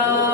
Amen.